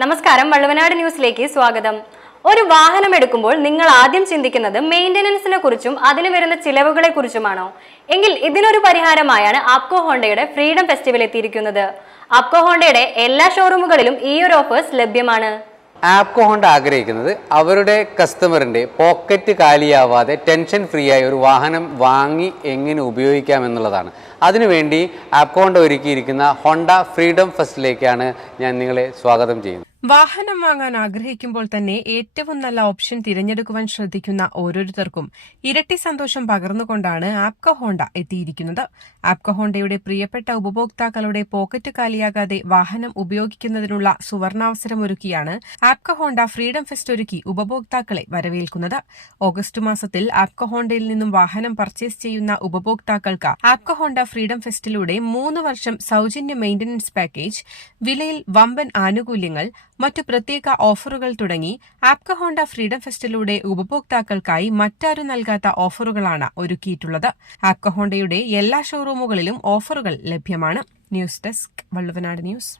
നമസ്കാരം വള്ളുവനാട് ന്യൂസിലേക്ക് സ്വാഗതം. ഒരു വാഹനം എടുക്കുമ്പോൾ നിങ്ങൾ ആദ്യം ചിന്തിക്കുന്നത് മെയിന്റനൻസിനെ കുറിച്ചും അതിന് വരുന്ന ചിലവുകളെ കുറിച്ചുമാണോ? എങ്കിൽ ഇതിനൊരു പരിഹാരമായാണ് ആപ്കോ ഹോണ്ടയുടെ ഫ്രീഡം ഫെസ്റ്റിവൽ എത്തിയിരിക്കുന്നത്. ആപ്കോ ഹോണ്ടയുടെ എല്ലാ ഷോറൂമുകളിലും ഈ ഒരു ഓഫേഴ്സ് ലഭ്യമാണ്. ആപ്കോ ഹോണ്ട ആഗ്രഹിക്കുന്നത് അവരുടെ കസ്റ്റമറിന്റെ പോക്കറ്റ് കാലിയാവാതെ ടെൻഷൻ ഫ്രീ ആയി ഒരു വാഹനം വാങ്ങി എങ്ങനെ ഉപയോഗിക്കാം എന്നുള്ളതാണ്. അതിനുവേണ്ടി ആപ്കോ ഹോണ്ട ഒരുക്കിയിരിക്കുന്ന ഹോണ്ട ഫ്രീഡം ഫെസ്റ്റിലേക്കാണ് ഞാൻ നിങ്ങളെ സ്വാഗതം ചെയ്യുന്നത്. വാഹനം വാങ്ങാൻ ആഗ്രഹിക്കുമ്പോൾ തന്നെ ഏറ്റവും നല്ല ഓപ്ഷൻ തിരഞ്ഞെടുക്കുവാൻ ശ്രദ്ധിക്കുന്ന ഓരോരുത്തർക്കും ഇരട്ടി സന്തോഷം പകർന്നുകൊണ്ടാണ് ആപ്ക ഹോണ്ട എത്തിയിരിക്കുന്നത്. ആപ്ക ഹോണ്ടയുടെ പ്രിയപ്പെട്ട ഉപഭോക്താക്കളുടെ പോക്കറ്റ് കാലിയാകാതെ വാഹനം ഉപയോഗിക്കുന്നതിനുള്ള സുവർണാവസരമൊരുക്കിയാണ് ആപ്ക ഹോണ്ട ഫ്രീഡം ഫെസ്റ്റ് ഒരുക്കി ഉപഭോക്താക്കളെ വരവേൽക്കുന്നത്. ഓഗസ്റ്റ് മാസത്തിൽ ആപ്ക ഹോണ്ടയിൽ നിന്നും വാഹനം പർച്ചേസ് ചെയ്യുന്ന ഉപഭോക്താക്കൾക്ക് ആപ്ക ഹോണ്ട ഫ്രീഡം ഫെസ്റ്റിലൂടെ മൂന്ന് വർഷം സൌജന്യ മെയിന്റനൻസ് പാക്കേജ് വിലയിൽ വമ്പൻ ആനുകൂല്യങ്ങൾ മറ്റു പ്രത്യേക ഓഫറുകൾ തുടങ്ങി ആപ്ക ഹോണ്ട ഫ്രീഡം ഫെസ്റ്റിലൂടെ ഉപഭോക്താക്കൾക്കായി മറ്റാരും നൽകാത്ത ഓഫറുകളാണ് ഒരുക്കിയിട്ടുള്ളത്. ആപ്ക ഹോണ്ടയുടെ എല്ലാ ഷോറൂമുകളിലും ഓഫറുകൾ ലഭ്യമാണ്. News desk Valluvanad news.